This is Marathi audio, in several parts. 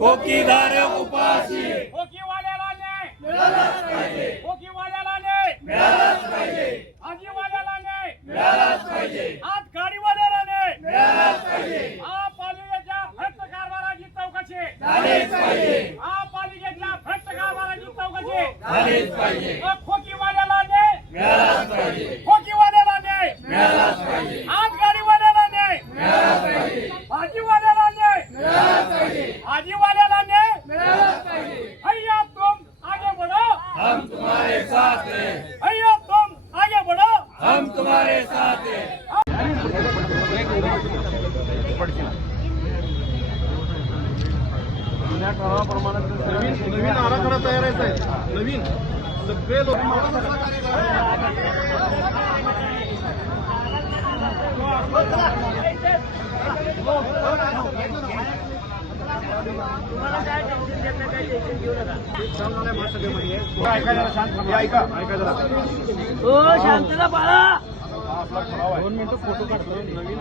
खोकीधारक उपाशी, खोकीवाल्याला न्याय मिळालाच पाहिजे, खोकीवाल्याला न्याय मिळालाच पाहिजे, भाजीवाल्याला न्याय मिळालाच पाहिजे, आज गाडीवाल्याला न्याय मिळालाच पाहिजे, महापालिकेच्या भ्रष्ट कारभाराची चौकशी झालीच पाहिजे, महापालिकेच्या भ्रष्ट कारभाराची चौकशी झालीच पाहिजे, खोकीवाल्याला न्याय मिळालाच पाहिजे, खोकीवाल्याला न्याय मिळालाच पाहिजे, आज गाडीवाल्याला न्याय मिळालाच पाहिजे, भाजीवाल्याला न्याय मिळालाच पाहिजे, भाजीवाल्याला न्याय मिळालाच पाहिजे। भैया तुम आगे बढ़ो, हम तुम्हारे साथ हैं, भैया तुम आगे बढ़ो, हम तुम्हारे साथ हैं। नवीन आराखडा तयार आहे, नवीन सगळे लोक शांतता बाळा 2 मिनिटं फोटो काढतो नवीन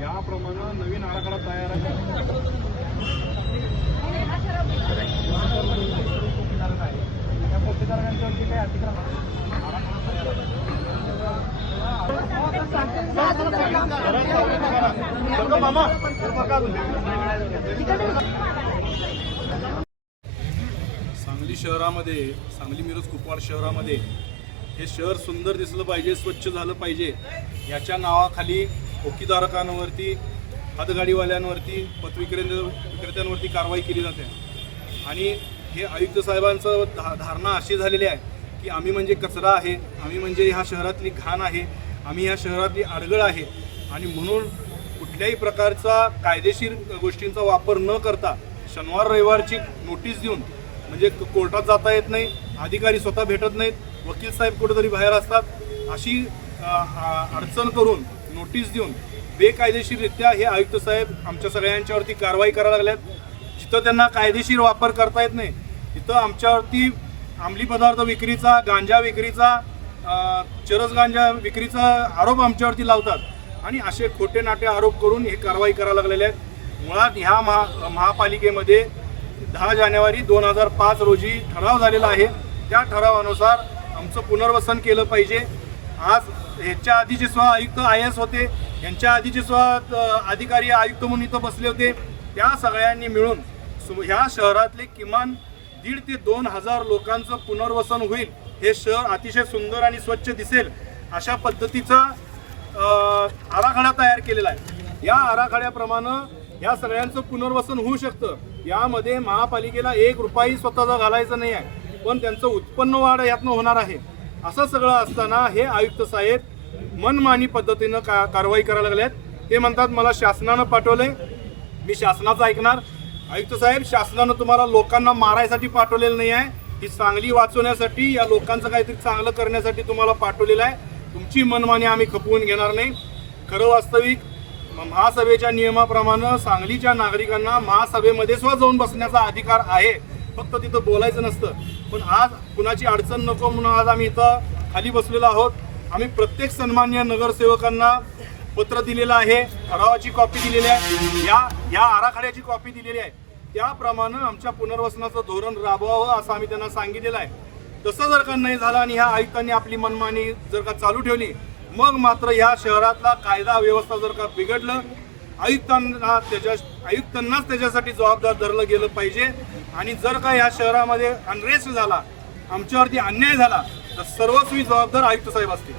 याप्रमाणे नवीन आराखडा तयार आहे। सांगली शहरामध्ये, सांगली मिरज कुपवाड शहरामध्ये हे शहर सुंदर दिसलं पाहिजे, स्वच्छ झालं पाहिजे याच्या नावाखाली खोकीधारकांवरती, हातगाडीवाल्यांवरती, पथविक्रेत्यांवरती कारवाई केली जाते। आणि हे आयुक्त साहेबांचं धारणा अशी झालेली आहे की आम्ही म्हणजे कचरा आहे, आम्ही म्हणजे ह्या शहरातली घाण आहे, आम्ही ह्या शहरातली अडगळ आहे, आणि म्हणून कुठल्याही प्रकारचा कायदेशीर गोष्टींचा वापर न करता शनिवार रविवारची नोटीस देऊन, म्हणजे कोर्टात जाता येत नाही, अधिकारी स्वतः भेटत नाहीत, वकील साहेब कुठेतरी बाहेर असतात, अशी अडचण करून नोटीस देऊन बेकायदेशीररित्या हे आयुक्त साहेब आमच्या सगळ्यांच्यावरती कारवाई करायला लागल्यात। जिथं त्यांना कायदेशीर वापर करता येत नाही तिथं आमच्यावरती अंमली पदार्थ विक्रीचा, गांजा विक्रीचा, चरस गांजा विक्रीचा आरोप आमच्यावरती लावतात आणि असे खोटे नाटे आरोप करून हे कारवाई करायला लागलेले आहेत। मुळात ह्या महापालिकेमध्ये 10 जानेवारी 2005 रोजी ठराव झालेला आहे, त्या ठरावानुसार आमचं पुनर्वसन केलं पाहिजे। आज ह्याच्या आधीचे आयुक्त IAS होते, यांच्या आधीचे अधिकारी आयुक्त म्हणून इथं बसले होते, त्या सगळ्यांनी मिळून ह्या शहरातले किमान 1,500 ते 2,000 लोकांचं पुनर्वसन होईल, हे शहर अतिशय सुंदर आणि स्वच्छ दिसेल अशा पद्धतीचा आराखडा तयार केलेला आहे। या आराखड्याप्रमाणे या सगळ्यांचं पुनर्वसन होऊ शकतं। यामध्ये महापालिकेला 1 रुपया स्वतःचा घालायचा नाही आहे, पण त्यांचं उत्पन्न वाढ यातनं होणार आहे। असं सगळं असताना हे आयुक्त साहेब मनमानी पद्धतीनं कारवाई करायला लागल्यात। ते म्हणतात मला शासनानं पाठवलंय, मी शासनाचं ऐकणार। आयुक्त साहेब, शासनानं तुम्हाला लोकांना मारायसाठी पाठवलेलं नाही आहे, ही सांगली वाचवण्यासाठी, या लोकांचं काहीतरी चांगलं करण्यासाठी तुम्हाला पाठवलेलं आहे। तुमची मनमानी आम्ही खपवून घेणार नाही। खरं वास्तविक महासभेच्या नियमाप्रमाणे सांगलीच्या नागरिकांना महासभेमध्ये सुद्धा जाऊन बसण्याचा अधिकार आहे, फक्त तिथं बोलायचं नसतं। पण आज कुणाची अडचण नको म्हणून आज आम्ही इथं खाली बसलेलो आहोत। आम्ही प्रत्येक सन्माननीय नगरसेवकांना पत्र दिलेलं आहे, ठरावाची कॉपी दिलेली आहे, या आराखड्याची कॉपी दिलेली आहे। त्याप्रमाणे आमच्या पुनर्वसनाचं धोरण राबवावं असं आम्ही त्यांना सांगितलेलं आहे। तसं जर का नाही झालं आणि ह्या आयुक्तांनी आपली मनमानी जर का चालू ठेवली, मग मात्र ह्या शहरातला कायदा व्यवस्था जर का बिघडलं, आयुक्तांनाच त्याच्यासाठी जबाबदार धरलं गेलं पाहिजे। आणि जर का ह्या शहरामध्ये अनरेस्ट झाला, आमच्यावरती अन्याय झाला, तर सर्वस्वी जबाबदार आयुक्त साहेब असतील।